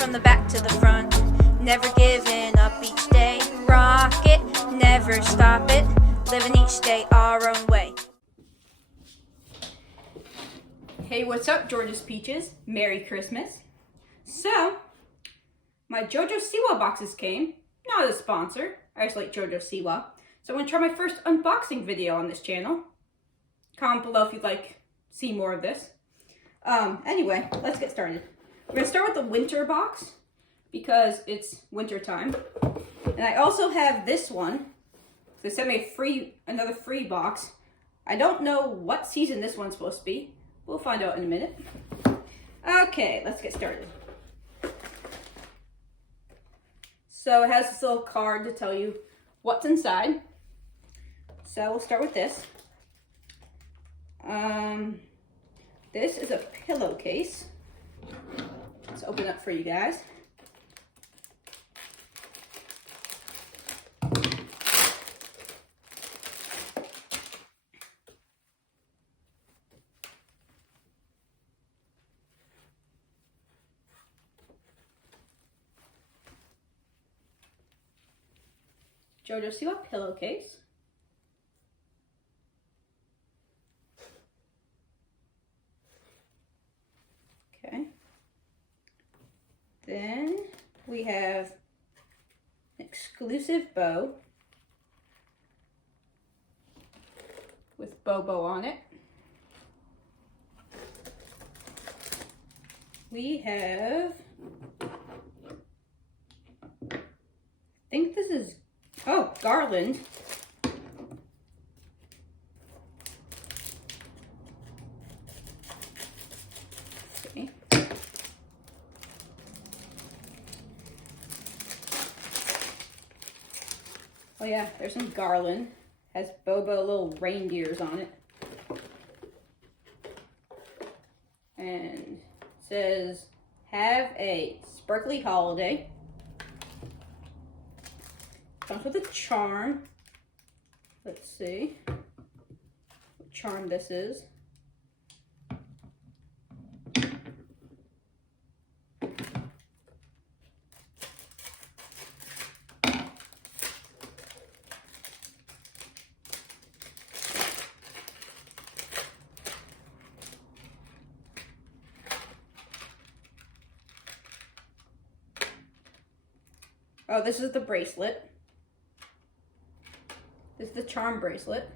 from the back to the front. Never giving up each day. Rock it, never stop it. Living each day our own way. Hey, what's up, Georgia's Peaches? Merry Christmas. So, my Jojo Siwa boxes came. Not a sponsor. I just like Jojo Siwa. So I'm going to try my first unboxing video on this channel. Comment below if you'd like to see more of this. Anyway, let's get started. We're going to start with the winter box because it's winter time. And I also have this one. They sent me another free box. I don't know what season this one's supposed to be. We'll find out in a minute. Okay, let's get started. So it has this little card to tell you what's inside. So we'll start with this. This is a pillowcase. Let's open it up for you guys. Jojo Siwa pillowcase. Okay. Then we have an exclusive bow with Bobo on it. We have, I think this is, oh, garland. Okay. Oh yeah, there's some garland. Has Bobo little reindeers on it. And says, have a sparkly holiday. Comes with a charm. Let's see what charm this is. Oh, this is the bracelet. This is the charm bracelet.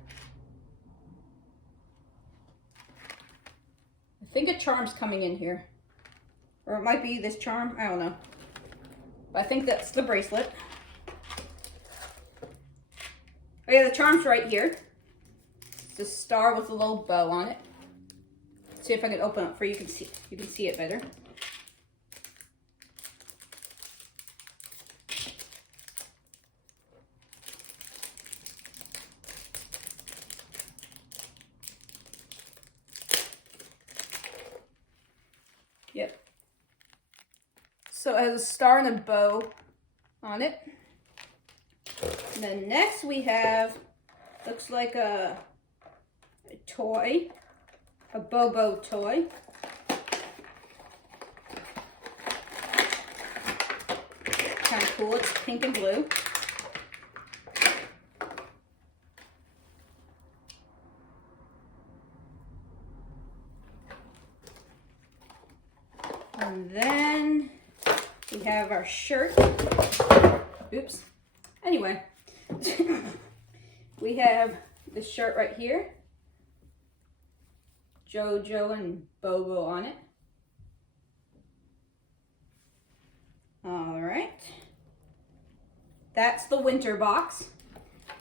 I think a charm's coming in here. Or it might be this charm, I don't know. But I think that's the bracelet. Oh yeah, the charm's right here. It's a star with a little bow on it. Let's see if I can open it for you. You can see it better. Yep. So it has a star and a bow on it. And then next we have, looks like a toy, a Bobo toy. Kind of cool, it's pink and blue. And then we have our shirt. Oops. Anyway, we have this shirt right here. Jojo and Bobo on it. All right. That's the winter box.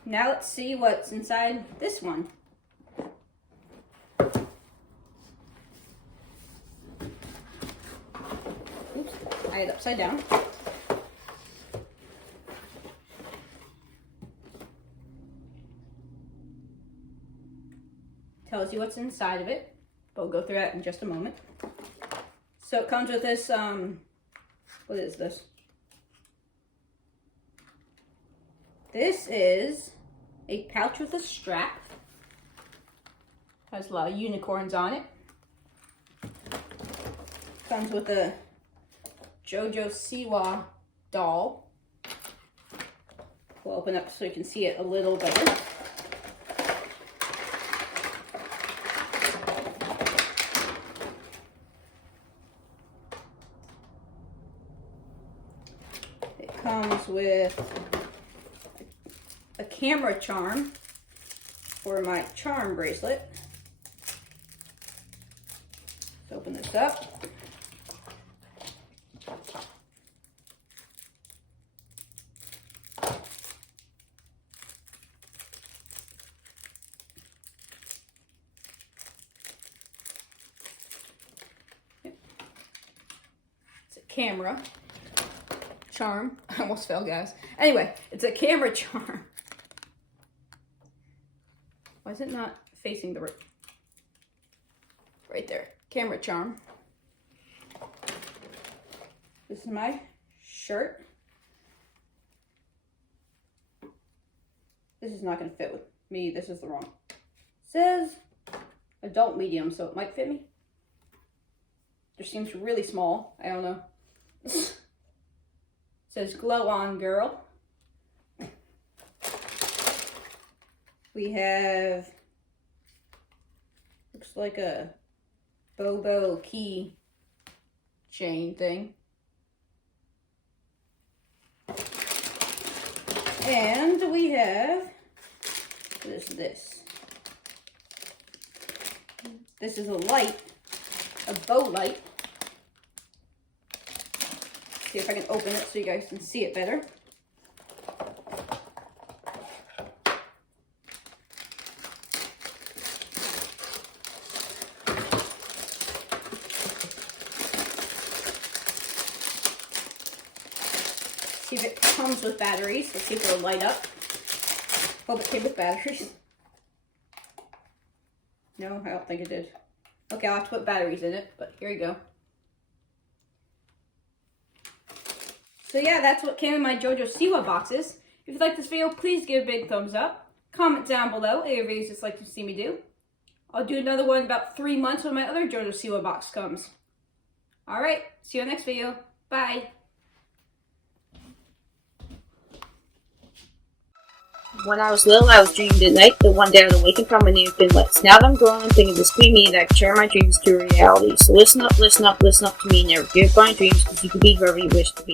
Now let's see what's inside this one. Oops, I had it upside down. Tells you what's inside of it, but we'll go through that in just a moment. So it comes with this, what is this? This is a pouch with a strap. Has a lot of unicorns on it. Comes with a Jojo Siwa doll. We'll open up so you can see it a little better. It comes with a camera charm for my charm bracelet. Let's open this up. It's a camera charm. I almost fell, guys. Anyway, it's a camera charm. Why is it not facing the right there? Camera charm. This is my shirt. This is not going to fit with me. This is the wrong. It says adult medium, so it might fit me. Just seems really small. I don't know. It says glow on girl. We have, looks like a Bobo key chain thing. And we have, what is this? This is a light, a bow light. See if I can open it so you guys can see it better. See if it comes with batteries. Let's see if it'll light up. Hope it came with batteries. No, I don't think it did. Okay, I'll have to put batteries in it, but here you go. So yeah, that's what came in my Jojo Siwa boxes. If you like this video, please give a big thumbs up. Comment down below any videos you'd like to see me do. I'll do another one in about 3 months when my other Jojo Siwa box comes. Alright, see you in the next video. Bye. When I was little, I was dreaming at night, but one day I was awakened from my native lights. Now that I'm grown, I'm thinking this could be me, and I can share my dreams to reality. So listen up, listen up, listen up to me, and never give up on your dreams, because you can be whoever you wish to be.